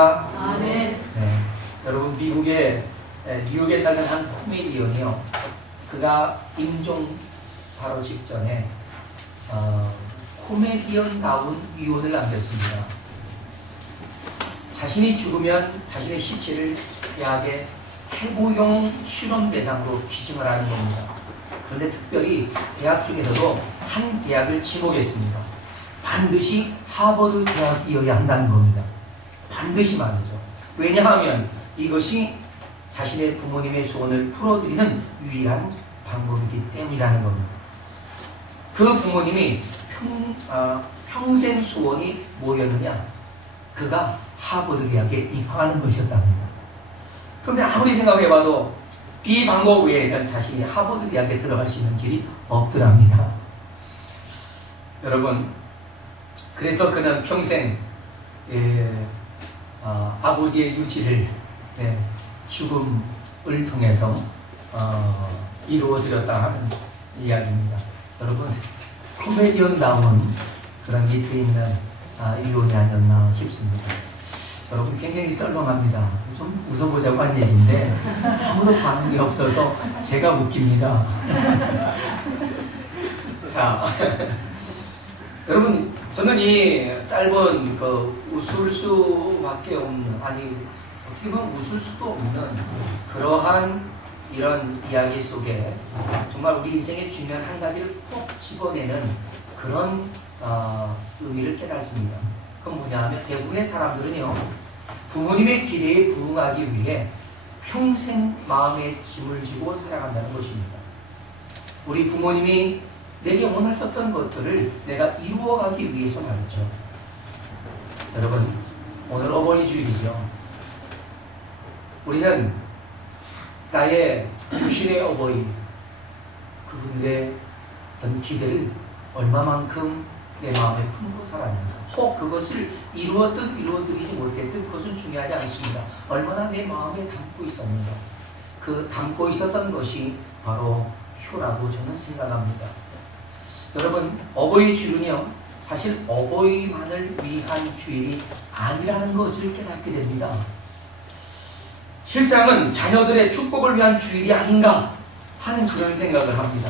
아멘. 네. 여러분, 미국의 뉴욕에 사는 한 코미디언이요. 그가 임종 바로 직전에 코미디언다운 유언을 남겼습니다. 자신이 죽으면 자신의 시체를 대학의 해부용 실험 대상으로 기증을 하는 겁니다. 그런데 특별히 대학 중에서도 한 대학을 지목했습니다. 반드시 하버드 대학이어야 한다는 겁니다. 반드시 말이죠. 왜냐하면 이것이 자신의 부모님의 소원을 풀어드리는 유일한 방법이기 때문이라는 겁니다. 그 부모님이 평생 소원이 뭐였느냐? 그가 하버드 대학에 입학하는 것이었답니다. 그런데 아무리 생각해봐도 이 방법 외에는 자신이 하버드 대학에 들어갈 수 있는 길이 없더랍니다. 여러분, 그래서 그는 평생 아버지의 유지를 죽음을 통해서 이루어드렸다 하는 이야기입니다. 여러분, 코미디언다운 그런 밑에 있는 이론이 아니었나 싶습니다. 여러분, 굉장히 썰렁합니다. 좀 웃어보자고 한 얘기인데 아무도 반응이 없어서 제가 웃깁니다. 자, 여러분, 저는 이 짧은 웃을 수밖에 없는, 아니 어떻게 보면 웃을 수도 없는 그러한 이런 이야기 속에 정말 우리 인생의 중요한 한 가지를 꼭 집어내는 그런 의미를 깨닫습니다. 그건 뭐냐 하면 대부분의 사람들은요, 부모님의 기대에 부응하기 위해 평생 마음에 짐을 지고 살아간다는 것입니다. 우리 부모님이 내게 원하셨던 것들을 내가 이루어가기 위해서 말이죠. 여러분, 오늘 어버이 주일이죠. 우리는 나의 유신의 어버이, 그분의 어떤 기대를 얼마만큼 내 마음에 품고 살았는가, 혹 그것을 이루었든 이루어드리지 못했든 그것은 중요하지 않습니다. 얼마나 내 마음에 담고 있었는가, 그 담고 있었던 것이 바로 효라고 저는 생각합니다. 여러분, 어버이 주일은요, 사실 어버이만을 위한 주일이 아니라는 것을 깨닫게 됩니다. 실상은 자녀들의 축복을 위한 주일이 아닌가 하는 그런 생각을 합니다.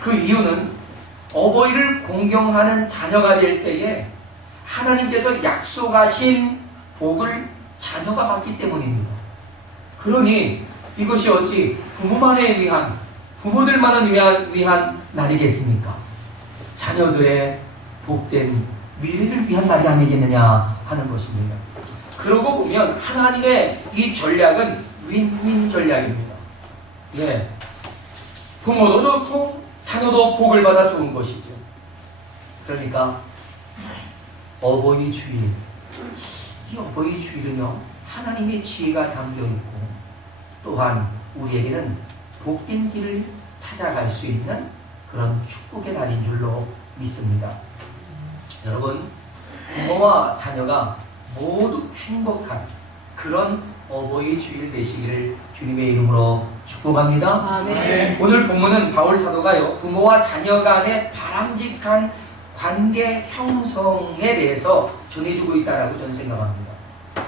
그 이유는 어버이를 공경하는 자녀가 될 때에 하나님께서 약속하신 복을 자녀가 받기 때문입니다. 그러니 이것이 어찌 부모만을 위한, 부모들만을 위한 날이겠습니까? 자녀들의 복된 미래를 위한 날이 아니겠느냐 하는 것입니다. 그러고 보면 하나님의 이 전략은 윈윈 전략입니다. 예, 부모도 좋고 자녀도 복을 받아 좋은 것이죠. 그러니까 어버이 주일, 이 어버이 주일은요, 하나님의 지혜가 담겨있고 또한 우리에게는 복된 길을 찾아갈 수 있는 그런 축복의 날인 줄로 믿습니다. 여러분, 부모와 자녀가 모두 행복한 그런 어버이 주일 되시기를 주님의 이름으로 축복합니다. 아멘. 오늘 본문은 바울 사도가요, 부모와 자녀 간의 바람직한 관계 형성에 대해서 전해주고 있다라고 저는 생각합니다.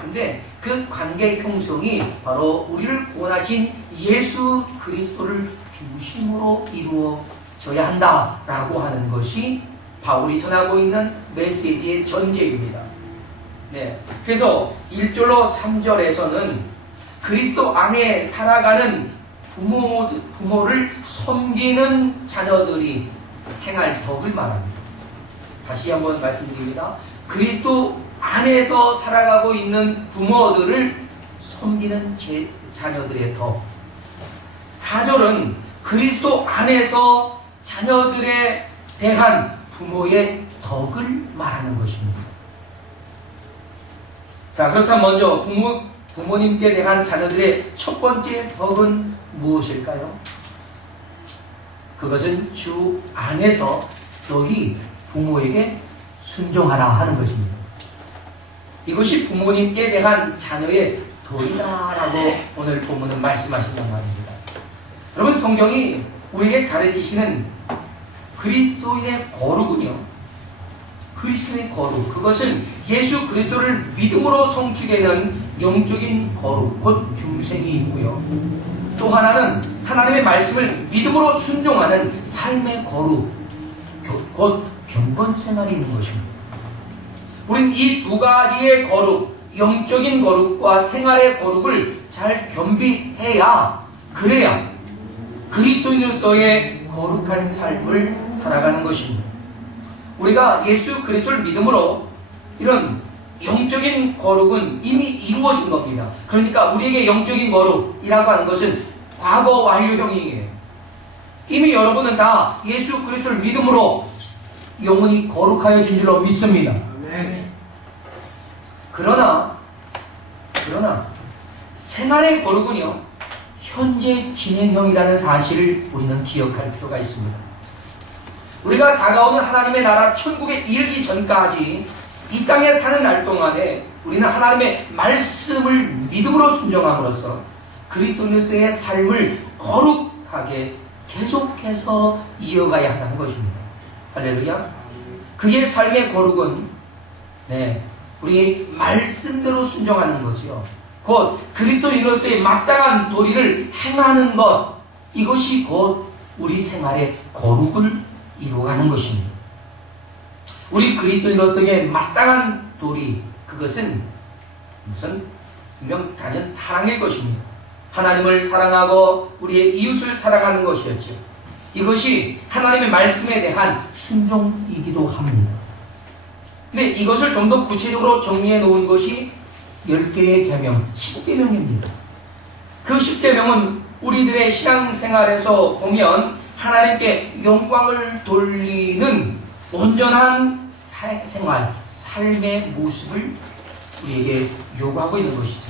근데 그 관계 형성이 바로 우리를 구원하신 예수 그리스도를 중심으로 이루어져야 한다라고 하는 것이 바울이 전하고 있는 메시지의 전제입니다. 네, 그래서 1절로 3절에서는 그리스도 안에 살아가는 부모를 섬기는 자녀들이 행할 덕을 말합니다. 다시 한번 말씀드립니다. 그리스도 안에서 살아가고 있는 부모들을 섬기는 자녀들의 덕. 4절은 그리스도 안에서 자녀들에 대한 부모의 덕을 말하는 것입니다. 자, 그렇다면 먼저 부모님께 대한 자녀들의 첫 번째 덕은 무엇일까요? 그것은 주 안에서 너희 부모에게 순종하라 하는 것입니다. 이것이 부모님께 대한 자녀의 덕이다라고 오늘 본문은 말씀하신단 말입니다. 여러분, 성경이 우리에게 가르치시는 그리스도인의 거룩은요, 그리스도의 거룩, 그것은 예수 그리스도를 믿음으로 성취되는 영적인 거룩, 곧 중생이 있고요. 또 하나는 하나님의 말씀을 믿음으로 순종하는 삶의 거룩, 곧 경건 생활이 있는 것입니다. 우린 이 두 가지의 거룩, 영적인 거룩과 생활의 거룩을 잘 겸비해야, 그래야 그리스도인으로서의 거룩한 삶을 살아가는 것입니다. 우리가 예수 그리스도를 믿음으로 이런 영적인 거룩은 이미 이루어진 겁니다. 그러니까 우리에게 영적인 거룩이라고 하는 것은 과거 완료형이에요. 이미 여러분은 다 예수 그리스도를 믿음으로 영혼이 거룩하여진 줄로 믿습니다. 그러나 생활의 거룩은요, 현재 진행형이라는 사실을 우리는 기억할 필요가 있습니다. 우리가 다가오는 하나님의 나라 천국에 이르기 전까지 이 땅에 사는 날 동안에 우리는 하나님의 말씀을 믿음으로 순종함으로써 그리스도인으로서의 삶을 거룩하게 계속해서 이어가야 한다는 것입니다. 할렐루야. 그의 삶의 거룩은 우리 말씀대로 순종하는 거지요. 곧 그리스도인으로서의 마땅한 도리를 행하는 것, 이것이 곧 우리 생활의 거룩을 이루어가는 것입니다. 우리 그리스도인으로서의 마땅한 도리, 그것은 분명 단연 사랑일 것입니다. 하나님을 사랑하고 우리의 이웃을 사랑하는 것이었죠. 이것이 하나님의 말씀에 대한 순종이기도 합니다. 근데 이것을 좀 더 구체적으로 정리해 놓은 것이 10개의 계명, 10계명입니다. 그 10계명은 우리들의 신앙생활에서 보면 하나님께 영광을 돌리는 온전한 생활, 삶의 모습을 우리에게 요구하고 있는 것이죠.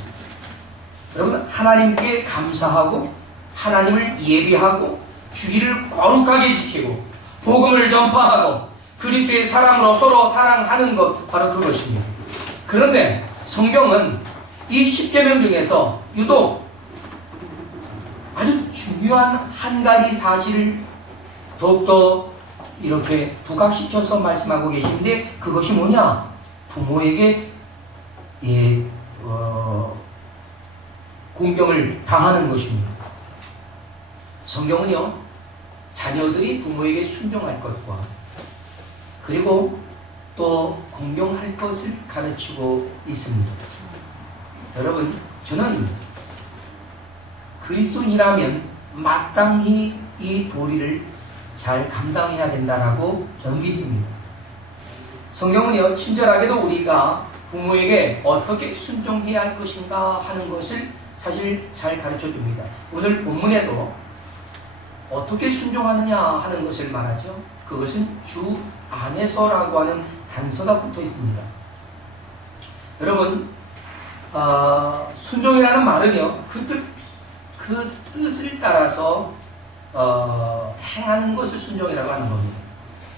여러분, 하나님께 감사하고 하나님을 예배하고 주기를 거룩하게 지키고 복음을 전파하고 그리스도의 사랑으로 서로 사랑하는 것, 바로 그것입니다. 그런데 성경은 이 10계명 중에서 유독 아주 중요한 한 가지 사실을 더욱더 이렇게 부각시켜서 말씀하고 계신데, 그것이 뭐냐? 부모에게 공경을 당하는 것입니다. 성경은요, 자녀들이 부모에게 순종할 것과 그리고 또 공경할 것을 가르치고 있습니다. 여러분, 저는 그리스도인이라면 마땅히 이 도리를 잘 감당해야 된다라고 저는 믿습니다. 성경은요, 친절하게도 우리가 부모에게 어떻게 순종해야 할 것인가 하는 것을 사실 잘 가르쳐 줍니다. 오늘 본문에도 어떻게 순종하느냐 하는 것을 말하죠. 그것은 주 안에서라고 하는 단서가 붙어 있습니다. 여러분, 순종이라는 말은요, 그 뜻을 따라서 행하는 것을 순종이라고 하는 겁니다.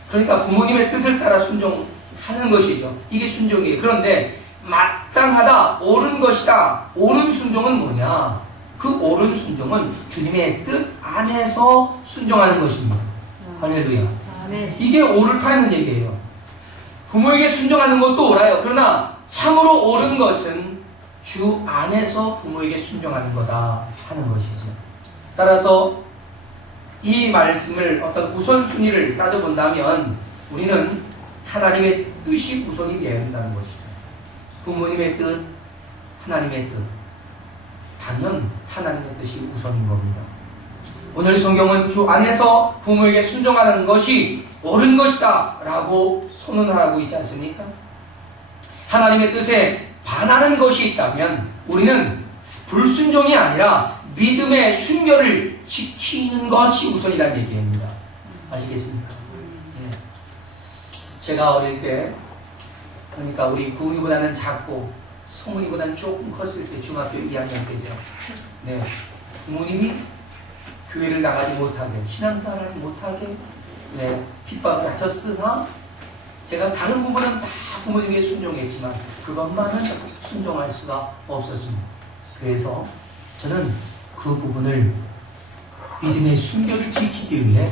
그러니까 부모님의 뜻을 따라 순종하는 것이죠. 이게 순종이에요. 그런데 마땅하다, 옳은 것이다. 옳은 순종은 뭐냐? 그 옳은 순종은 주님의 뜻 안에서 순종하는 것입니다. 할렐루야. 아멘. 이게 옳다는 얘기예요. 부모에게 순종하는 것도 옳아요. 그러나 참으로 옳은 것은 주 안에서 부모에게 순종하는 거다 하는 것이죠. 따라서 이 말씀을 어떤 우선순위를 따져본다면 우리는 하나님의 뜻이 우선이 되어야 한다는 것이죠. 부모님의 뜻, 하나님의 뜻, 단연 하나님의 뜻이 우선인 겁니다. 오늘 성경은 주 안에서 부모에게 순종하는 것이 옳은 것이다 라고 선언하고 있지 않습니까? 하나님의 뜻에 반하는 것이 있다면 우리는 불순종이 아니라 믿음의 순결을 지키는 것이 우선이라는 얘기입니다. 아시겠습니까? 네. 제가 어릴 때, 그러니까 우리 구은이보다는 작고 송은이보다는 조금 컸을 때, 중학교 2학년 때죠. 네. 부모님이 교회를 나가지 못하게, 신앙생활을 못하게, 핍박을 하셨으나 제가 다른 부분은 다 부모님에게 순종했지만 그것만은 순종할 수가 없었습니다. 그래서 저는 그 부분을 믿음의 순결을 지키기 위해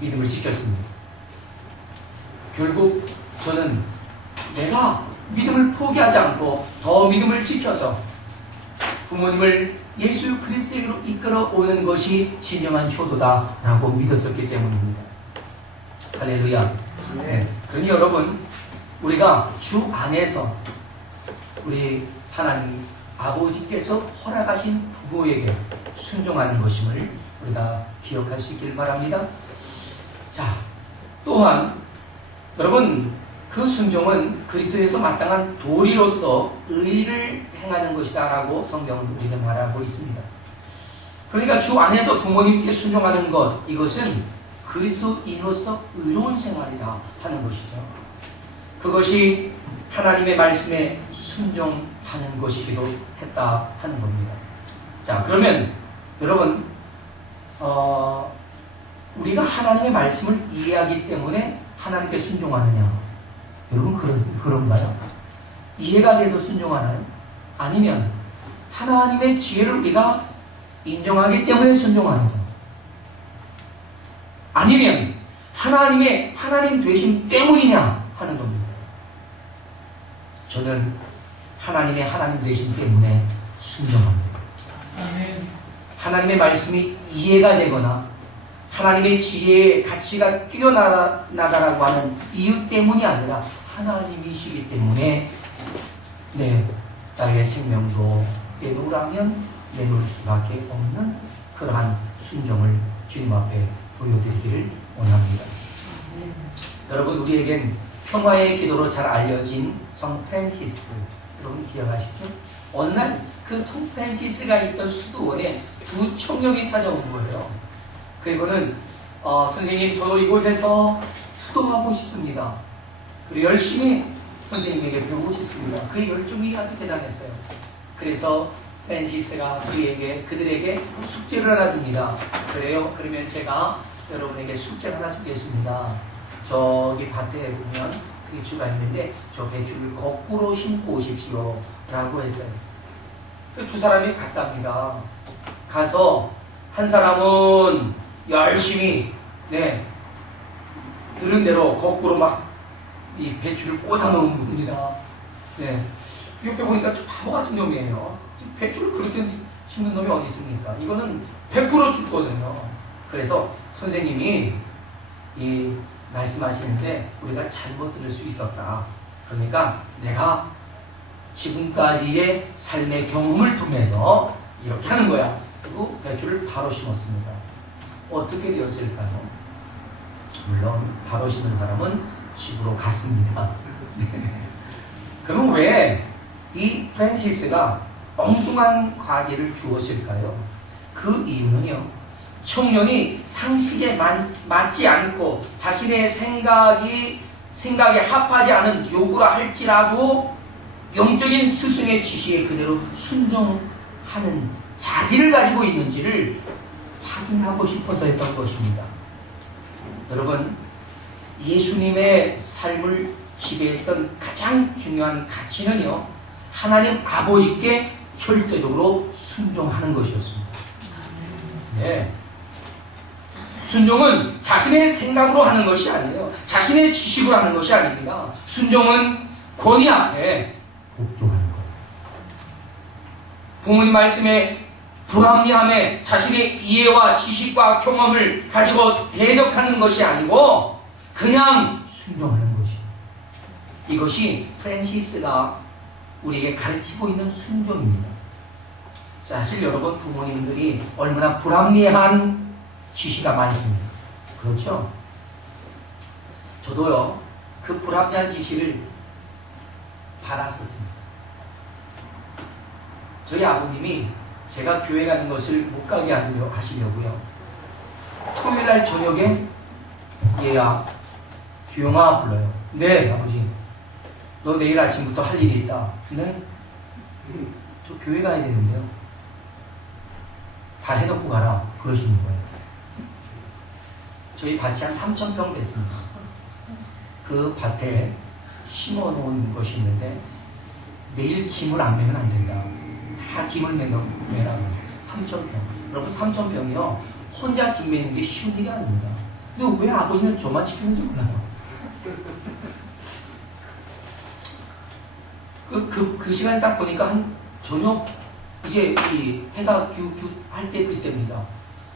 믿음을 지켰습니다. 결국 저는 내가 믿음을 포기하지 않고 더 믿음을 지켜서 부모님을 예수 그리스도에게로 이끌어 오는 것이 진정한 효도다라고 믿었었기 때문입니다. 할렐루야. 네. 그러니 여러분, 우리가 주 안에서 우리 하나님 아버지께서 허락하신 부모에게 순종하는 것임을 우리가 기억할 수 있길 바랍니다. 자, 또한 여러분, 그 순종은 그리스도에서 마땅한 도리로서 의를 행하는 것이다 라고 성경은 우리는 말하고 있습니다. 그러니까 주 안에서 부모님께 순종하는 것, 이것은 그리스도인으로서 의로운 생활이다 하는 것이죠. 그것이 하나님의 말씀에 순종하는 것이기도 했다 하는 겁니다. 자, 그러면 여러분, 우리가 하나님의 말씀을 이해하기 때문에 하나님께 순종하느냐? 여러분, 그런가요? 이해가 돼서 순종하나요? 아니면 하나님의 지혜를 우리가 인정하기 때문에 순종하느냐? 아니면 하나님 되심 때문이냐 하는 겁니다. 저는 하나님의 하나님 되심 때문에 순종합니다. 하나님의 말씀이 이해가 되거나 하나님의 지혜의 가치가 뛰어나다라고 하는 이유 때문이 아니라 하나님이시기 때문에 나의 생명도 내놓으라면 내놓을 수밖에 없는 그러한 순종을 주님 앞에 보여드리기를 원합니다. 여러분, 우리에겐 평화의 기도로 잘 알려진 성 프란시스, 여러분 기억하시죠? 어느 날 그 성 프란시스가 있던 수도원에 두 청년이 찾아온 거예요. 그리고는 선생님, 저도 이곳에서 수도하고 싶습니다. 그리고 열심히 선생님에게 배우고 싶습니다. 그 열정이 아주 대단했어요. 그래서 프란시스가 그들에게 숙제를 하나 줍니다. 그래요? 그러면 제가 여러분에게 숙제를 하나 주겠습니다. 저기 밭에 보면 배추가 있는데 저 배추를 거꾸로 심고 오십시오 라고 했어요. 그 두 사람이 갔답니다. 가서 한 사람은 열심히 들은 대로 거꾸로 막 이 배추를 꽂아 놓은 겁니다. 이렇게 보니까 좀 바보 같은 놈이에요. 배추를 그렇게 심는 놈이 어디 있습니까? 이거는 100% 죽거든요. 그래서 선생님이 이 말씀하시는데 우리가 잘못 들을 수 있었다. 그러니까 내가 지금까지의 삶의 경험을 통해서 이렇게 하는 거야. 그리고 배추를 바로 심었습니다. 어떻게 되었을까요? 물론 바로 심은 사람은 집으로 갔습니다. 그럼 왜 이 프란시스가 엉뚱한 과제를 주었을까요? 그 이유는요, 청년이 상식에 맞지 않고 자신의 생각에 합하지 않은 요구를 할지라도 영적인 스승의 지시에 그대로 순종하는 자질을 가지고 있는지를 확인하고 싶어서였던 것입니다. 여러분, 예수님의 삶을 지배했던 가장 중요한 가치는요, 하나님 아버지께 절대적으로 순종하는 것이었습니다. 순종은 자신의 생각으로 하는 것이 아니에요. 자신의 지식으로 하는 것이 아닙니다. 순종은 권위 앞에 복종하는 거예요. 부모님 말씀에 불합리함에 자신의 이해와 지식과 경험을 가지고 대적하는 것이 아니고 그냥 순종하는 것이에요. 이것이 프란시스가 우리에게 가르치고 있는 순종입니다. 사실 여러분, 부모님들이 얼마나 불합리한 지시가 많습니다. 그렇죠? 저도요, 그 불합리한 지시를 받았었습니다. 저희 아버님이 제가 교회 가는 것을 못 가게 하시려고요, 토요일날 저녁에 얘야, 주영아 불러요. 네, 아버지. 너 내일 아침부터 할 일이 있다. 네? 저 교회 가야 되는데요. 다 해놓고 가라. 그러시는 거예요. 저희 밭이 한 3,000평 됐습니다. 그 밭에 심어놓은 것이 있는데 내일 김을 안 매면 안 된다. 다 김을 매라고. 3,000평. 여러분, 3,000평이요. 혼자 김 매는 게 쉬운 일이 아닙니다. 근데 왜 아버지는 저만 시키는지 몰라요. 그 시간에 딱 보니까 한 저녁 이제 이 해가 할 때 그때입니다.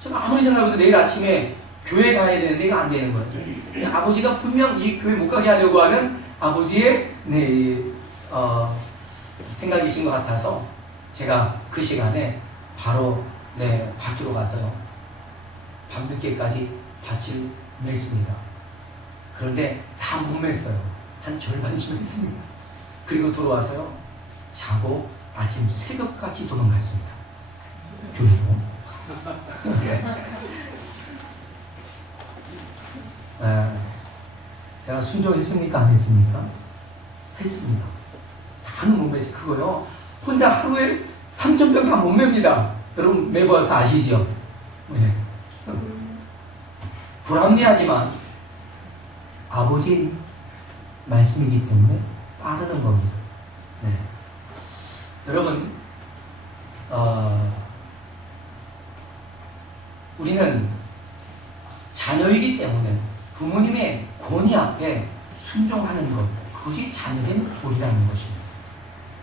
제가 아무리 생각해도 내일 아침에 교회 가야 되는데 이거 안 되는 거예요. 근데 아버지가 분명 이 교회 못 가게 하려고 하는 아버지의 생각이신 것 같아서 제가 그 시간에 바로 밭으로 가서요. 밤늦게까지 밭을 맸습니다. 그런데 다 못 맸어요. 한 절반쯤 맸습니다. 그리고 돌아와서요. 자고 아침 새벽까지 도망갔습니다. 교회로. 제가 순종했습니까? 안 했습니까? 했습니다. 다는 못 매지. 그거요. 혼자 하루에 3,000병 다 못 맵니다. 여러분 매봐서 아시죠? 네. 불합리하지만 아버지 말씀이기 때문에 따르는 겁니다. 네. 여러분, 우리는 자녀이기 때문에 부모님의 권위 앞에 순종하는 것, 그것이 자녀된 도리라는 것입니다.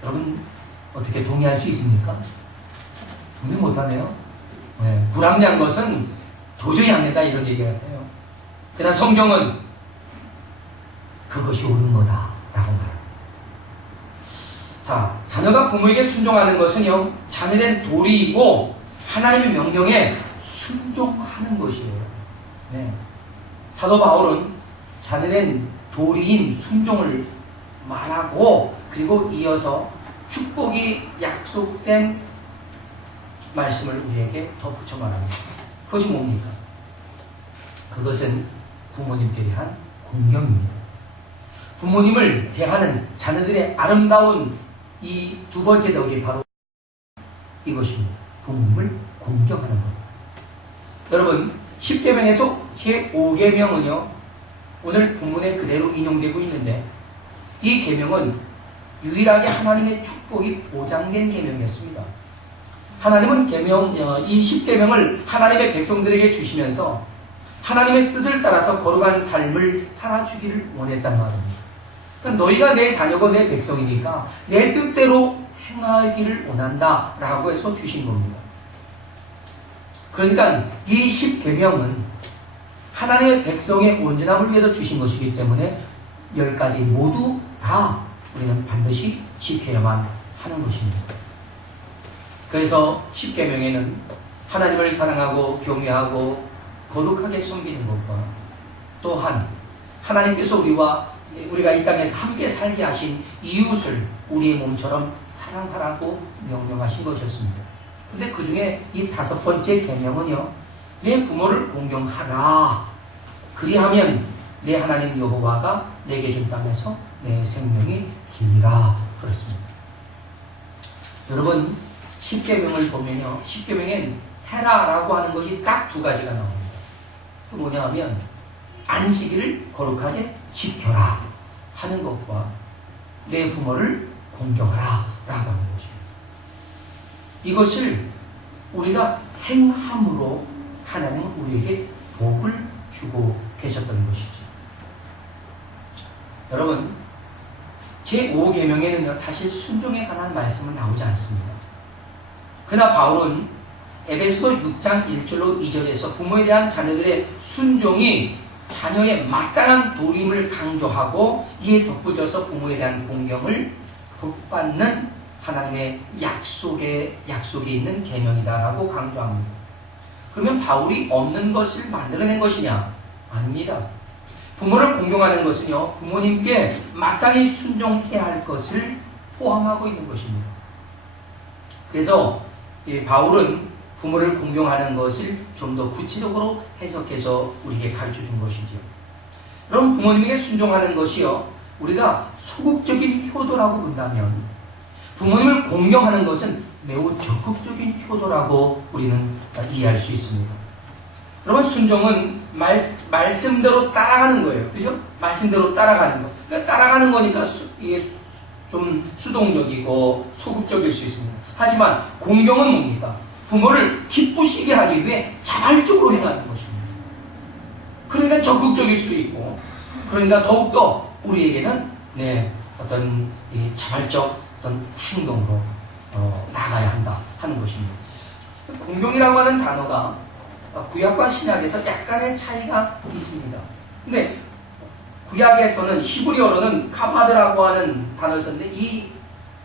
여러분, 어떻게 동의할 수 있습니까? 동의 못하네요. 네. 불합리한 것은 도저히 안 된다, 이런 얘기 같아요. 그러나 성경은 그것이 옳은 거다 라고 말합니다. 자, 자녀가 부모에게 순종하는 것은요, 자녀된 도리이고 하나님의 명령에 순종하는 것이에요. 네. 사도 바울은 자녀된 도리인 순종을 말하고, 그리고 이어서 축복이 약속된 말씀을 우리에게 덧붙여 말합니다. 그것이 뭡니까? 그것은 부모님께 대한 공경입니다. 부모님을 대하는 자녀들의 아름다운 이 두 번째 덕이 바로 이것입니다. 부모님을 공경하는 것. 여러분, 10계명에서 제5계명은요, 오늘 본문에 그대로 인용되고 있는데, 이 계명은 유일하게 하나님의 축복이 보장된 계명이었습니다. 하나님은 이 10계명을 하나님의 백성들에게 주시면서 하나님의 뜻을 따라서 거룩한 삶을 살아주기를 원했단 말입니다. 그러니까 너희가 내 자녀고 내 백성이니까 내 뜻대로 행하기를 원한다 라고 해서 주신 겁니다. 그러니까 이 10계명은 하나님의 백성의 온전함을 위해서 주신 것이기 때문에 10가지 모두 다 우리는 반드시 지켜야만 하는 것입니다. 그래서 10계명에는 하나님을 사랑하고 경외하고 거룩하게 섬기는 것과, 또한 하나님께서 우리가 이 땅에서 함께 살게 하신 이웃을 우리의 몸처럼 사랑하라고 명령하신 것이었습니다. 근데 그 중에 이 5번째 계명은요, 내 부모를 공경하라. 그리하면 내 하나님 여호와가 내게 준 땅에서 내 생명이 기니라 그랬습니다. 여러분, 10계명을 보면요, 10계명엔 해라라고 하는 것이 딱 2가지가 나옵니다. 그 뭐냐 하면 안식일을 거룩하게 지켜라 하는 것과 내 부모를 공경하라 라고 하는 것입니다. 이것을 우리가 행함으로 하나님은 우리에게 복을 주고 계셨던 것이죠. 여러분, 제5계명에는요, 사실 순종에 관한 말씀은 나오지 않습니다. 그러나 바울은 에베소서 6장 1절로 2절에서 부모에 대한 자녀들의 순종이 자녀의 마땅한 도림을 강조하고, 이에 덧붙여서 부모에 대한 공경을 복받는 하나님의 약속이 있는 계명이다라고 강조합니다. 그러면 바울이 없는 것을 만들어낸 것이냐? 아닙니다. 부모를 공경하는 것은요, 부모님께 마땅히 순종해야 할 것을 포함하고 있는 것입니다. 그래서 바울은 부모를 공경하는 것을 좀 더 구체적으로 해석해서 우리에게 가르쳐 준 것이죠. 그럼 부모님에게 순종하는 것이요, 우리가 소극적인 효도라고 본다면 부모님을 공경하는 것은 매우 적극적인 효도라고 우리는 이해할 수 있습니다. 여러분, 순종은 말씀대로 따라가는 거예요. 그죠? 말씀대로 따라가는 거. 그러니까 따라가는 거니까 이게 좀 수동적이고 소극적일 수 있습니다. 하지만 공경은 뭡니까? 부모를 기쁘시게 하기 위해 자발적으로 행하는 것입니다. 그러니까 적극적일 수도 있고, 그러니까 더욱더 우리에게는 어떤 이 자발적 어떤 행동으로 나가야 한다 하는 것입니다. 공경이라고 하는 단어가 구약과 신약에서 약간의 차이가 있습니다. 근데 구약에서는 히브리어로는 카바드라고 하는 단어를 썼는데 이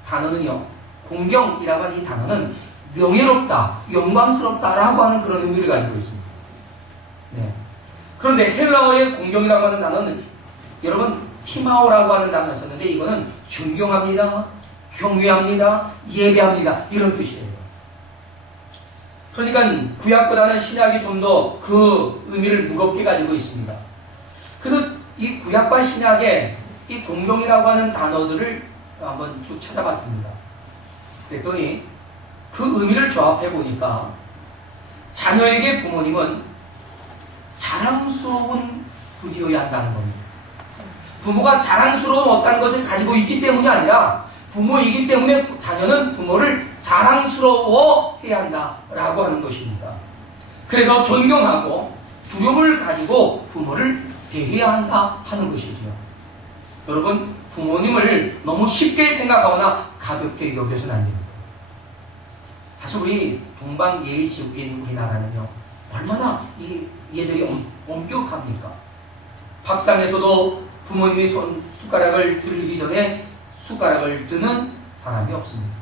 단어는요, 공경이라고 하는 이 단어는 명예롭다, 영광스럽다라고 하는 그런 의미를 가지고 있습니다. 네. 그런데 헬라어의 공경이라고 하는 단어는 여러분 티마오라고 하는 단어를 썼는데 이거는 존경합니다, 경외합니다, 예배합니다 이런 뜻이에요. 그러니까 구약보다는 신약이 좀 더 그 의미를 무겁게 가지고 있습니다. 그래서 이 구약과 신약의 이 공경이라고 하는 단어들을 한번 쭉 찾아봤습니다. 그랬더니 그 의미를 조합해 보니까 자녀에게 부모님은 자랑스러운 분이어야 한다는 겁니다. 부모가 자랑스러운 어떤 것을 가지고 있기 때문이 아니라 부모이기 때문에 자녀는 부모를 자랑스러워해야 한다라고 하는 것입니다. 그래서 존경하고 두려움을 가지고 부모를 대해야 한다 하는 것이죠. 여러분, 부모님을 너무 쉽게 생각하거나 가볍게 여겨서는 안 됩니다. 사실 우리 동방예의지국인 우리나라는요, 얼마나 이 예절이 엄격합니까? 밥상에서도 부모님이 숟가락을 들기 전에 숟가락을 드는 사람이 없습니다.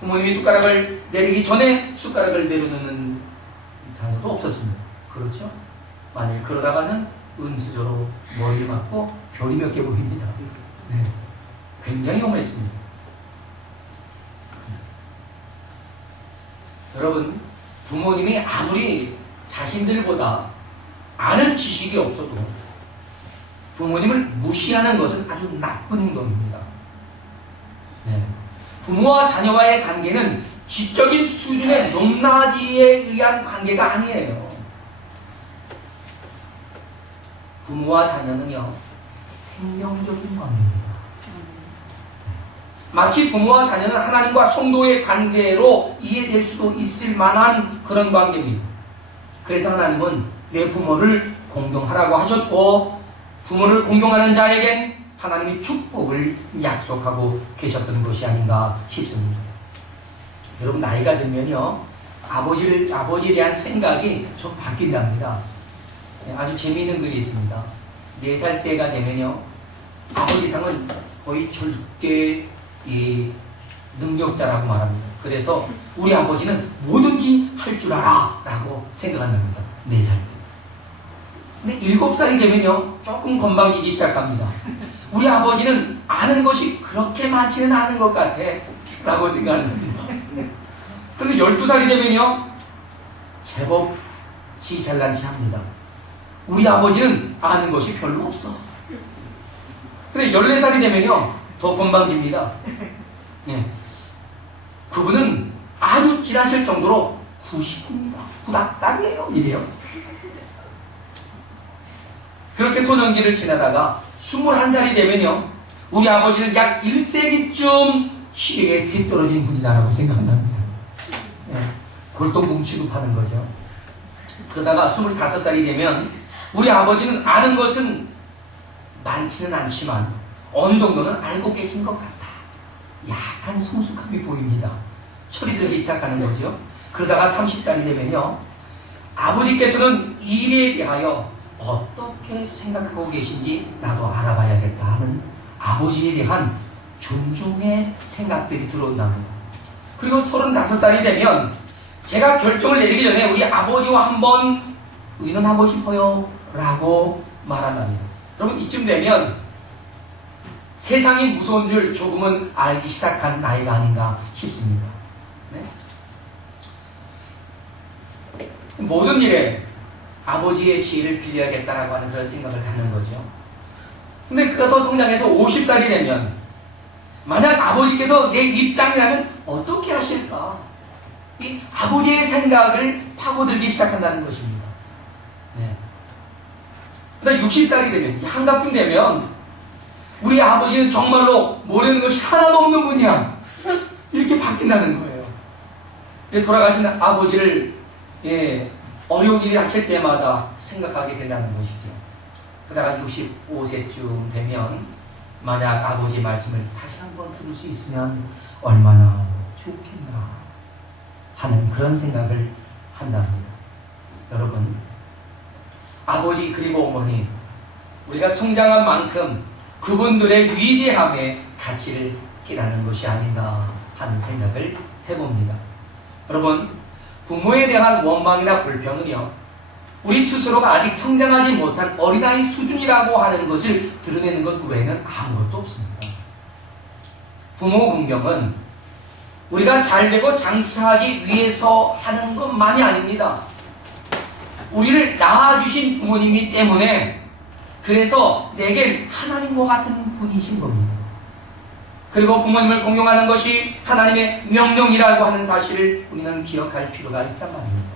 부모님이 숟가락을 내리기 전에 숟가락을 내려놓는 자녀도 없었습니다. 그렇죠? 만일 그러다가는 은수저로 머리를 맞고 별이 몇 개 보입니다. 네. 굉장히 험했습니다. 여러분, 부모님이 아무리 자신들보다 아는 지식이 없어도 부모님을 무시하는 것은 아주 나쁜 행동입니다. 네. 부모와 자녀와의 관계는 지적인 수준의 높낮이에 의한 관계가 아니에요. 부모와 자녀는요, 생명적인 관계입니다. 마치 부모와 자녀는 하나님과 성도의 관계로 이해될 수도 있을 만한 그런 관계입니다. 그래서 하나님은 내 부모를 공경하라고 하셨고, 부모를 공경하는 자에겐 하나님이 축복을 약속하고 계셨던 것이 아닌가 싶습니다. 여러분, 나이가 들면요, 아버지에 대한 생각이 좀 바뀐답니다. 아주 재미있는 글이 있습니다. 4살 때가 되면요, 아버지상은 거의 절대 능력자라고 말합니다. 그래서 우리 아버지는 뭐든지 할 줄 알아 라고 생각한답니다. 4살 때. 근데 7살이 되면요, 조금 건방지기 시작합니다. 우리 아버지는 아는 것이 그렇게 많지는 않은 것 같아 라고 생각합니다. 그런데 12살이 되면요, 제법 지 잘난 체 합니다. 우리 아버지는 아는 것이 별로 없어. 근데 14살이 되면요, 더 건방집니다. 네. 그분은 아주 지나칠 정도로 99입니다. 후닥닥이에요. 이래요. 그렇게 소년기를 지나다가 21살이 되면요, 우리 아버지는 약 1세기쯤 시대에 뒤떨어진 분이다라고 생각합니다. 네. 골동품 취급하는 거죠. 그러다가 25살이 되면 우리 아버지는 아는 것은 많지는 않지만 어느 정도는 알고 계신 것 같아. 약간 성숙함이 보입니다. 철이 들기 시작하는 거죠. 그러다가 30살이 되면요, 아버지께서는 일에 대하여 어떻게 생각하고 계신지 나도 알아봐야겠다 하는 아버지에 대한 존중의 생각들이 들어온답니다. 그리고 35살이 되면 제가 결정을 내리기 전에 우리 아버지와 한번 의논하고 싶어요 라고 말한답니다. 여러분, 이쯤 되면 세상이 무서운 줄 조금은 알기 시작한 나이가 아닌가 싶습니다. 네? 모든 일에 아버지의 지혜를 빌려야겠다라고 하는 그런 생각을 갖는 거죠. 근데 그가 더 성장해서 50살이 되면 만약 아버지께서 내 입장이라면 어떻게 하실까? 이 아버지의 생각을 파고들기 시작한다는 것입니다. 네. 그다음 60살이 되면, 한갑쯤 되면 우리 아버지는 정말로 모르는 것이 하나도 없는 분이야. 이렇게 바뀐다는 거예요. 돌아가신 아버지를 어려운 일이 닥칠 때마다 생각하게 된다는 것이죠. 그러다가 65세쯤 되면 만약 아버지의 말씀을 다시 한번 들을 수 있으면 얼마나 좋겠나 하는 그런 생각을 한답니다. 여러분, 아버지 그리고 어머니, 우리가 성장한 만큼 그분들의 위대함의 가치를 깨닫는 것이 아닌가 하는 생각을 해봅니다. 여러분, 부모에 대한 원망이나 불평은요, 우리 스스로가 아직 성장하지 못한 어린아이 수준이라고 하는 것을 드러내는 것 외에는 아무것도 없습니다. 부모 긍정은 우리가 잘되고 장수하기 위해서 하는 것만이 아닙니다. 우리를 낳아주신 부모님이기 때문에 그래서 내겐 하나님과 같은 분이신 겁니다. 그리고 부모님을 공경하는 것이 하나님의 명령이라고 하는 사실을 우리는 기억할 필요가 있단 말입니다.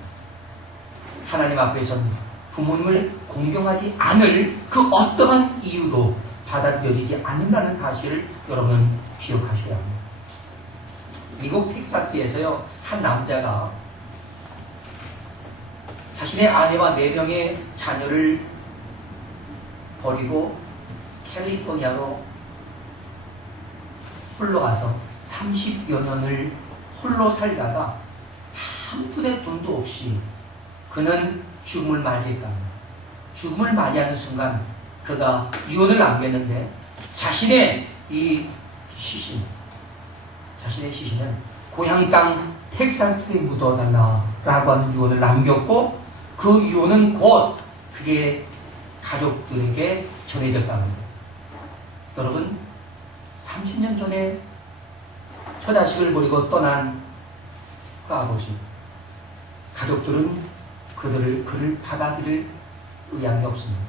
하나님 앞에서는 부모님을 공경하지 않을 그 어떠한 이유도 받아들여지지 않는다는 사실을 여러분은 기억하셔야 합니다. 미국 텍사스에서요, 한 남자가 자신의 아내와 4명의 자녀를 버리고 캘리포니아로 홀로 가서 30여 년을 홀로 살다가 한 푼의 돈도 없이 그는 죽음을 맞이했다. 죽음을 맞이하는 순간 그가 유언을 남겼는데 자신의 시신을 고향 땅 텍사스에 묻어달라라고 하는 유언을 남겼고 그 유언은 곧 그의 가족들에게 전해졌다고 합니다. 여러분, 30년 전에 처자식을 버리고 떠난 그 아버지, 가족들은 그를 받아들일 의향이 없습니다.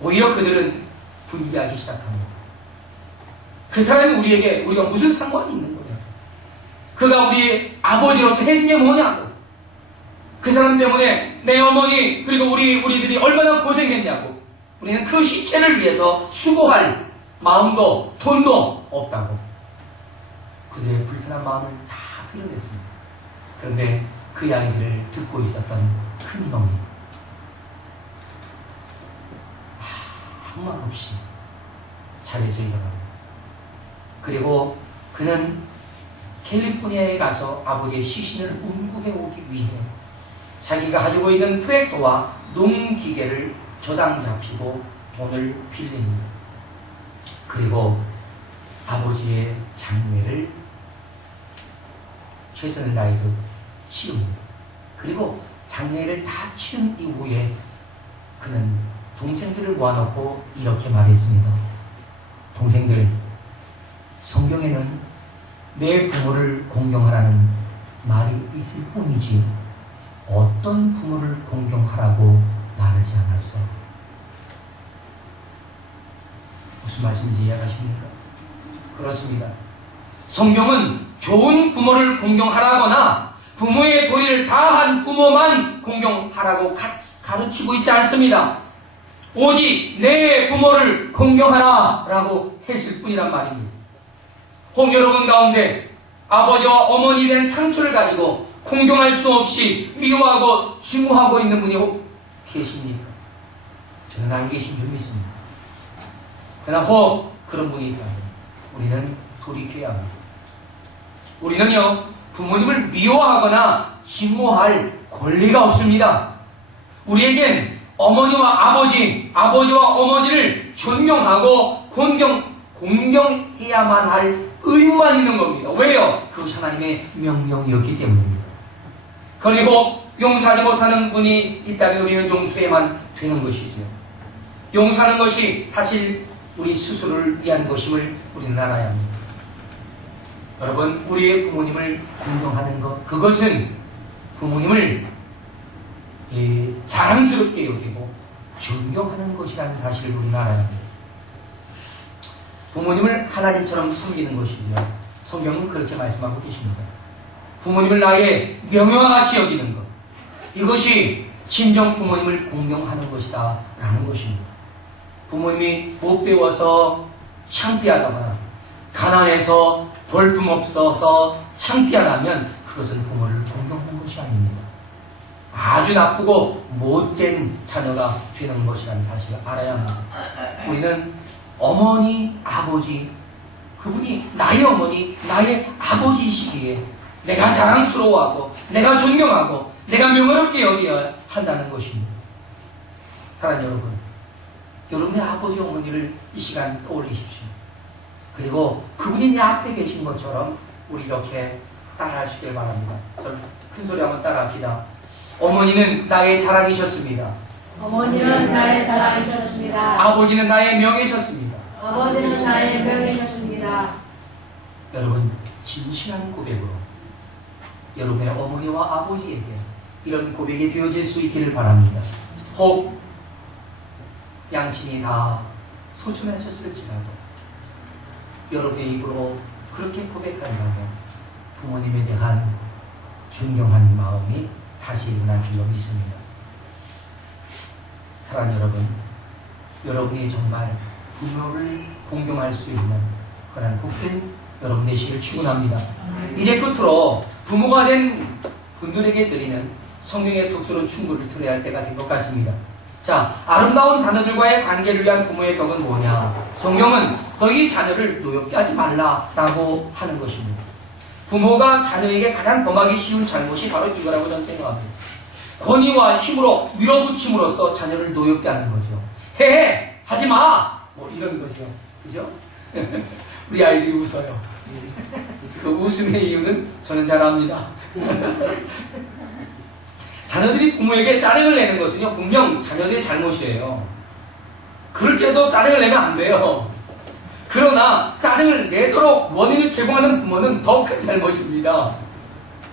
오히려 그들은 분개하기 시작합니다. 그 사람이 우리가 무슨 상관이 있는 거예요? 그가 우리의 아버지로서 했는 게 뭐냐고. 그 사람 때문에 내 어머니 그리고 우리들이 얼마나 고생했냐고. 우리는 그 시체를 위해서 수고할 마음도 돈도 없다고. 그들의 불편한 마음을 다 드러냈습니다. 그런데 그 이야기를 듣고 있었던 큰 형이 아무 말 없이 자리에서 일어납니다. 그리고 그는 캘리포니아에 가서 아버지의 시신을 운구해 오기 위해 자기가 가지고 있는 트랙터와 농기계를 저당 잡히고 돈을 빌립니다. 그리고 아버지의 장례를 최선을 다해서 치릅니다. 그리고 장례를 다 치른 이후에 그는 동생들을 모아놓고 이렇게 말했습니다. 동생들, 성경에는 내 부모를 공경하라는 말이 있을 뿐이지 어떤 부모를 공경하라고 말하지 않았어. 무슨 말씀인지 이해하십니까? 그렇습니다. 성경은 좋은 부모를 공경하라거나 부모의 도리를 다한 부모만 공경하라고 가르치고 있지 않습니다. 오직 내 부모를 공경하라 라고 했을 뿐이란 말입니다. 혹 여러분 가운데 아버지와 어머니에 대한 상처를 가지고 공경할 수 없이 미워하고 증오하고 있는 분이 혹 계십니까? 저는 안 계신 줄 믿습니다. 그러나 혹 그런 분이 있다면 우리는 돌이켜야 합니다. 우리는요, 부모님을 미워하거나 증오할 권리가 없습니다. 우리에겐 어머니와 아버지와 어머니를 존경하고 공경해야만 할 의무만 있는 겁니다. 왜요? 그것이 하나님의 명령이었기 때문입니다. 그리고 용서하지 못하는 분이 있다면 우리는 용서해야만 되는 것이죠. 용서하는 것이 사실 우리 스스로를 위한 것임을 우리는 알아야 합니다. 여러분, 우리의 부모님을 공경하는 것, 그것은 부모님을 자랑스럽게 여기고 존경하는 것이라는 사실을 우리는 알아야 합니다. 부모님을 하나님처럼 섬기는 것이죠. 성경은 그렇게 말씀하고 계십니다. 부모님을 나의 명예와 같이 여기는 것, 이것이 진정 부모님을 공경하는 것이다 라는 것입니다. 부모님이 못 배워서 창피하다거나 가난해서 볼품없어서 창피하다면 그것은 부모를 공경하는 것이 아닙니다. 아주 아주 나쁘고 못된 자녀가 되는 것이라는 사실을 알아야 합니다. 우리는 어머니, 아버지, 그분이 나의 어머니, 나의 아버지이시기에 내가 자랑스러워하고 내가 존경하고 내가 명예롭게 여겨야 한다는 것입니다. 사랑하는 여러분, 여러분의 아버지, 어머니를 이 시간 떠올리십시오. 그리고 그분이 내 앞에 계신 것처럼 우리 이렇게 따라할 수 있길 바랍니다. 큰 소리 한번 따라합시다. 어머니는 나의 자랑이셨습니다. 어머니는 나의 자랑이셨습니다. 아버지는 나의 명예셨습니다. 아버지는 나의 명예셨습니다. 여러분, 진실한 고백으로 여러분의 어머니와 아버지에게 이런 고백이 되어질 수 있기를 바랍니다. 혹 양친이 다 소천하셨을지라도 여러분의 입으로 그렇게 고백한다면 부모님에 대한 존경하는 마음이 다시 일어날 줄로 믿습니다. 사랑하는 여러분, 여러분이 정말 부모를 공경할 수 있는 그런 복된 여러분 되시길 축원합니다. 이제 끝으로 부모가 된 분들에게 드리는 성경의 특수로 충고를 들어야 할 때가 된 것 같습니다. 자, 아름다운 자녀들과의 관계를 위한 부모의 덕은 뭐냐? 성경은 너희 자녀를 노엽게 하지 말라라고 하는 것입니다. 부모가 자녀에게 가장 범하기 쉬운 잘못이 바로 이거라고 저는 생각합니다. 권위와 힘으로 밀어붙임으로써 자녀를 노엽게 하는 거죠. 해! 하지마! 뭐 이런 거죠. 그죠? 우리 아이들이 웃어요. 그 웃음의 이유는 저는 잘 압니다. 자녀들이 부모에게 짜증을 내는 것은요, 분명 자녀들의 잘못이에요. 그럴지라도 짜증을 내면 안 돼요. 그러나 짜증을 내도록 원인을 제공하는 부모는 더 큰 잘못입니다.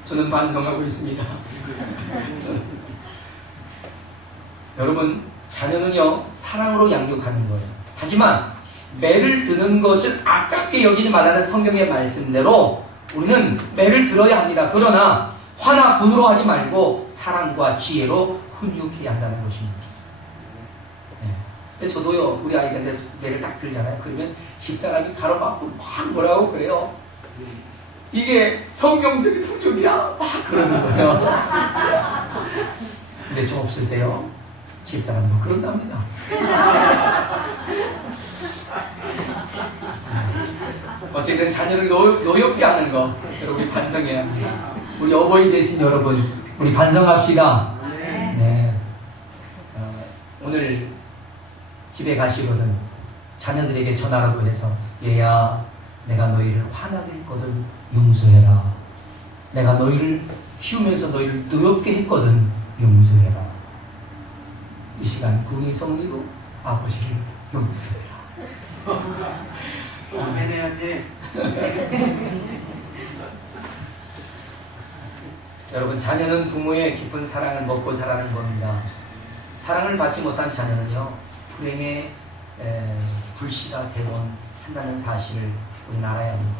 저는 반성하고 있습니다. 여러분, 자녀는요 사랑으로 양육하는 거예요. 하지만 매를 드는 것을 아깝게 여기지 말라는 성경의 말씀대로 우리는 매를 들어야 합니다. 그러나 화나 분으로 하지 말고 사랑과 지혜로 훈육해야 한다는 것입니다. 네. 저도요, 우리 아이들한테 매를 딱 들잖아요. 그러면 집사람이 가로막고 막 뭐라고 그래요. 이게 성경적인 훈육이야. 막 그러는 거예요. 근데 저 없을 때요, 집사람도 그런답니다. 어쨌든 자녀를 노엽게 하는 거 여러분이 반성해야 합니다. 우리 어버이 되신 여러분, 우리 반성합시다. 네. 오늘 집에 가시거든 자녀들에게 전화라도 해서 얘야, 내가 너희를 화나게 했거든 용서해라. 내가 너희를 키우면서 너희를 노엽게 했거든 용서해라. 이 시간 궁이 성리로 아버지를 용서해라. 해내야지. 여러분, 자녀는 부모의 깊은 사랑을 먹고 자라는 겁니다. 사랑을 받지 못한 자녀는요, 불행의 불씨가 되곤 한다는 사실을 우리는 알아야 합니다.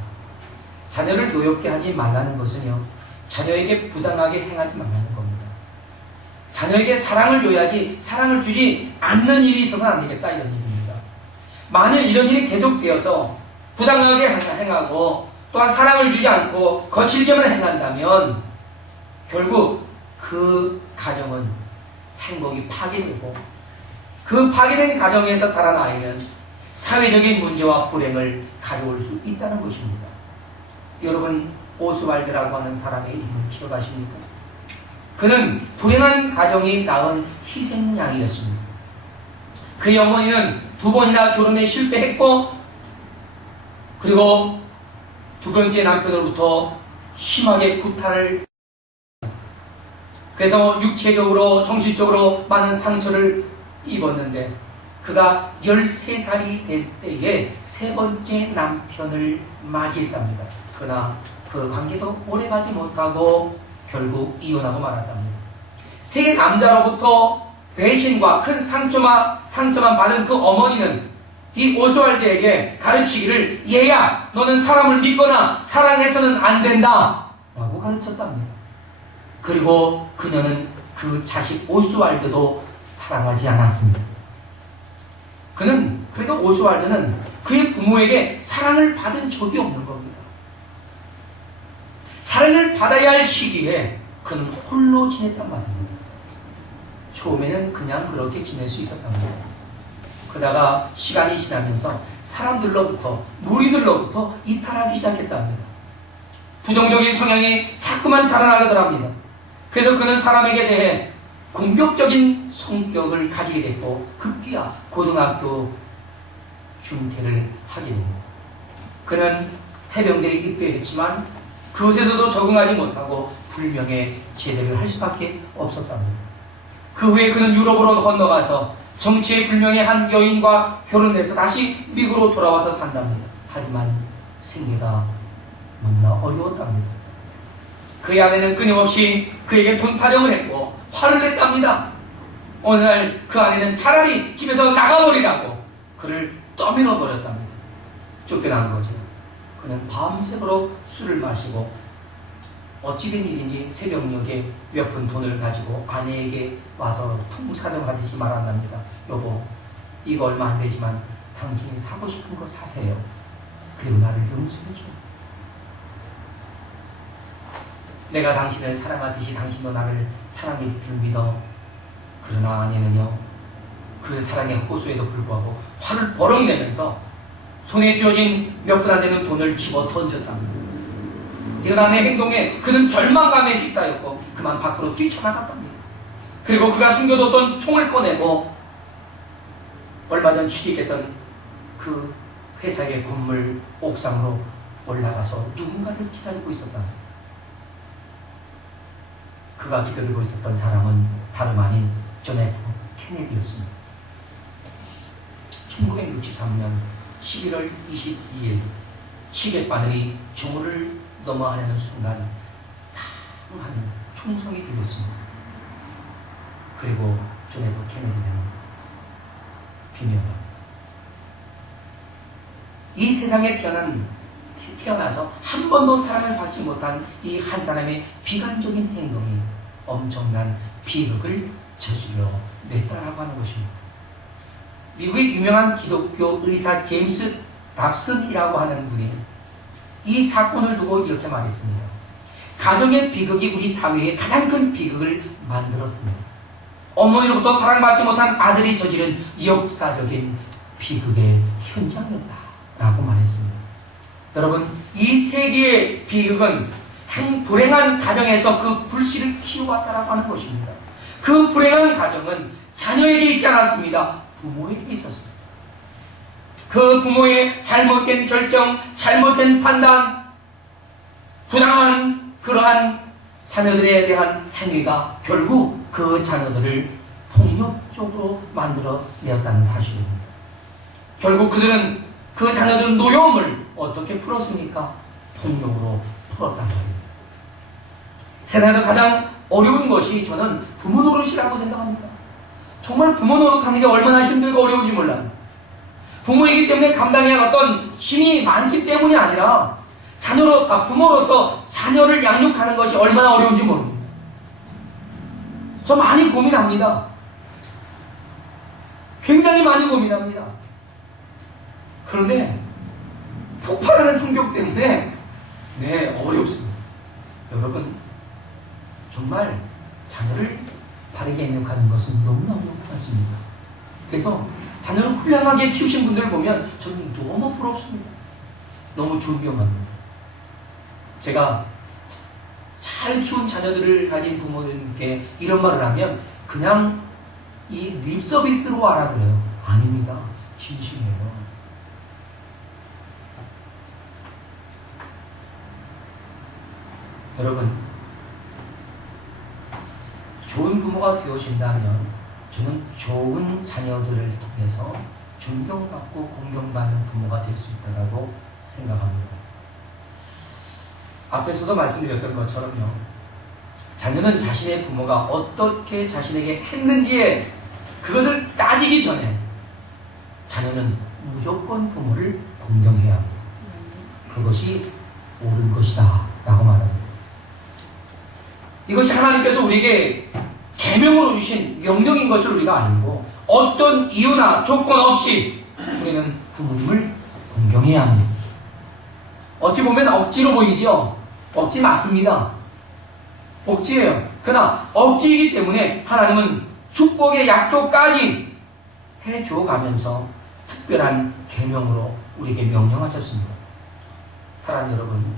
자녀를 노엽게 하지 말라는 것은요, 자녀에게 부당하게 행하지 말라는 겁니다. 자녀에게 사랑을 줘야지 사랑을 주지 않는 일이 있어서는 안 되겠다, 이런 일입니다. 만일 이런 일이 계속되어서 부당하게 행하고 또한 사랑을 주지 않고 거칠게만 행한다면 결국 그 가정은 행복이 파괴되고 그 파괴된 가정에서 자란 아이는 사회적인 문제와 불행을 가져올 수 있다는 것입니다. 여러분, 오스왈드라고 하는 사람의 이름을 기억하십니까? 그는 불행한 가정이 낳은 희생양이었습니다. 그의 어머니는 2번이나 결혼에 실패했고 그리고 2번째 남편으로부터 심하게 구타를, 그래서 육체적으로 정신적으로 많은 상처를 입었는데 그가 13살이 될 때에 3번째 남편을 맞이했답니다. 그러나 그 관계도 오래가지 못하고 결국 이혼하고 말았답니다. 세 남자로부터 배신과 큰 상처만 받은 그 어머니는 이 오스왈드에게 가르치기를, 얘야, 너는 사람을 믿거나 사랑해서는 안 된다 라고 가르쳤답니다. 그리고 그녀는 그 자식 오스왈드도 사랑하지 않았습니다. 그러니까 오스왈드는 그의 부모에게 사랑을 받은 적이 없는 겁니다. 사랑을 받아야 할 시기에 그는 홀로 지냈단 말입니다. 처음에는 그냥 그렇게 지낼 수 있었답니다. 그러다가 시간이 지나면서 사람들로부터, 무리들로부터 이탈하기 시작했답니다. 부정적인 성향이 자꾸만 자라나더랍니다. 그래서 그는 사람에게 대해 공격적인 성격을 가지게 됐고 급기야 고등학교 중퇴를 하게 됩니다. 그는 해병대에 입대했지만 그것에서도 적응하지 못하고 불명예 제대를 할 수밖에 없었답니다. 그 후에 그는 유럽으로 건너가서 정치에 불명예 한 여인과 결혼해서 다시 미국으로 돌아와서 산답니다. 하지만 생계가 너무나 어려웠답니다. 그의 아내는 끊임없이 그에게 돈 타령을 했고 화를 냈답니다. 어느 날 그 아내는 차라리 집에서 나가버리라고 그를 떠밀어 버렸답니다. 쫓겨난 거죠. 그는 밤새도록 술을 마시고 어찌된 일인지 새벽녘에 몇 푼 돈을 가지고 아내에게 와서 통사정하듯이 말한답니다. 여보, 이거 얼마 안 되지만 당신이 사고 싶은 거 사세요. 그리고 나를 용서해줘. 내가 당신을 사랑하듯이 당신도 나를 사랑해 줄 믿어. 그러나 아내는요, 그 사랑의 호소에도 불구하고 화를 버럭 내면서 손에 쥐어진 몇 푼 안 되는 돈을 집어 던졌답니다. 이런 아내의 행동에 그는 절망감에 휩싸였고 그만 밖으로 뛰쳐나갔답니다. 그리고 그가 숨겨뒀던 총을 꺼내고 얼마 전 취직했던 그 회사의 건물 옥상으로 올라가서 누군가를 기다리고 있었답니다. 그가 기다리고 있었던 사람은 다름 아닌 존 F 케네디였습니다. 1963년 11월 22일 시계바늘이 중호를 넘어가는 순간 탕 하는 총성이 들렸습니다. 그리고 존 F 케네디는 비명합니다. 이 세상에 태어나서 한 번도 사랑을 받지 못한 이 한 사람의 비관적인 행동이 엄청난 비극을 저질러 냈다라고 하는 것입니다. 미국의 유명한 기독교 의사 제임스 답슨이라고 하는 분이 이 사건을 두고 이렇게 말했습니다. 가정의 비극이 우리 사회의 가장 큰 비극을 만들었습니다. 어머니로부터 사랑받지 못한 아들이 저지른 역사적인 비극의 현장이었다라고 말했습니다. 여러분, 이 세계의 비극은 한 불행한 가정에서 그 불씨를 키워왔다라고 하는 것입니다. 그 불행한 가정은 자녀에게 있지 않았습니다. 부모에게 있었습니다. 그 부모의 잘못된 결정, 잘못된 판단, 부당한 그러한 자녀들에 대한 행위가 결국 그 자녀들을 폭력적으로 만들어내었다는 사실입니다. 결국 그들은 그 자녀들 노여움을 어떻게 풀었습니까? 폭력으로 풀었단 말입니다. 세상에서 가장 어려운 것이 저는 부모 노릇이라고 생각합니다. 정말 부모 노릇하는 게 얼마나 힘들고 어려운지 몰라요. 부모이기 때문에 감당해야 할 어떤 짐이 많기 때문이 아니라 부모로서 자녀를 양육하는 것이 얼마나 어려운지 모릅니다. 저 많이 고민합니다. 굉장히 많이 고민합니다. 그런데 폭발하는 성격 때문에 어렵습니다. 여러분, 정말 자녀를 바르게 양육하는 것은 너무나 어려운 것 같습니다. 그래서 자녀를 훌륭하게 키우신 분들을 보면 저는 너무 부럽습니다. 너무 존경합니다. 제가 잘 키운 자녀들을 가진 부모님께 이런 말을 하면 그냥 이 립 서비스로 알아들어요. 아닙니다. 진심이에요. 여러분, 좋은 부모가 되어진다면 저는 좋은 자녀들을 통해서 존경받고 공경받는 부모가 될 수 있다고 생각합니다. 앞에서도 말씀드렸던 것처럼요, 자녀는 자신의 부모가 어떻게 자신에게 했는지에 그것을 따지기 전에 자녀는 무조건 부모를 공경해야 합니다. 그것이 옳은 것이다 라고 말합니다. 이것이 하나님께서 우리에게 계명으로 주신 명령인 것을 우리가 알고 어떤 이유나 조건 없이 우리는 부모님을 공경해야 합니다. 어찌 보면 억지로 보이죠? 억지 맞습니다. 억지예요. 그러나 억지이기 때문에 하나님은 축복의 약속까지 해줘 가면서 특별한 계명으로 우리에게 명령하셨습니다. 사랑하는 여러분,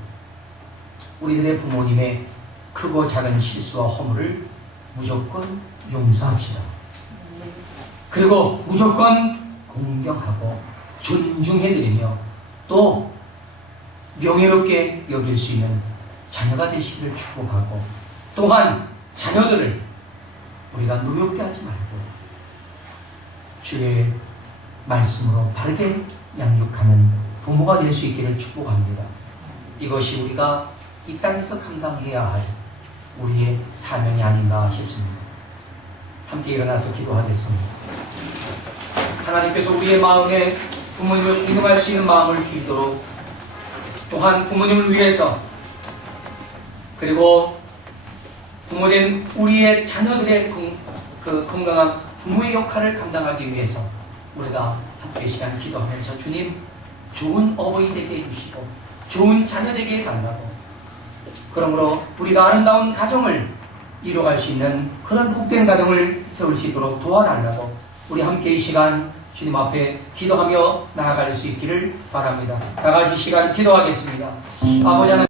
우리들의 부모님의 크고 작은 실수와 허물을 무조건 용서합시다. 그리고 무조건 공경하고 존중해드리며 또 명예롭게 여길 수 있는 자녀가 되시기를 축복하고, 또한 자녀들을 우리가 노엽게 하지 말고 주의 말씀으로 바르게 양육하는 부모가 될 수 있기를 축복합니다. 이것이 우리가 이 땅에서 감당해야 할 우리의 사명이 아닌가 싶습니다. 함께 일어나서 기도하겠습니다. 하나님께서 우리의 마음에 부모님을 존경할 수 있는 마음을 주시도록, 또한 부모님을 위해서 그리고 부모된 우리의 자녀들의 그 건강한 부모의 역할을 감당하기 위해서 우리가 함께 이 시간 기도하면서 주님, 좋은 어버이 되게 해주시고 좋은 자녀 되게 해달라고, 그러므로 우리가 아름다운 가정을 이루어갈 수 있는 그런 복된 가정을 세울 수 있도록 도와달라고 우리 함께 이 시간 주님 앞에 기도하며 나아갈 수 있기를 바랍니다. 다 같이 시간 기도하겠습니다. 아버지 하나님,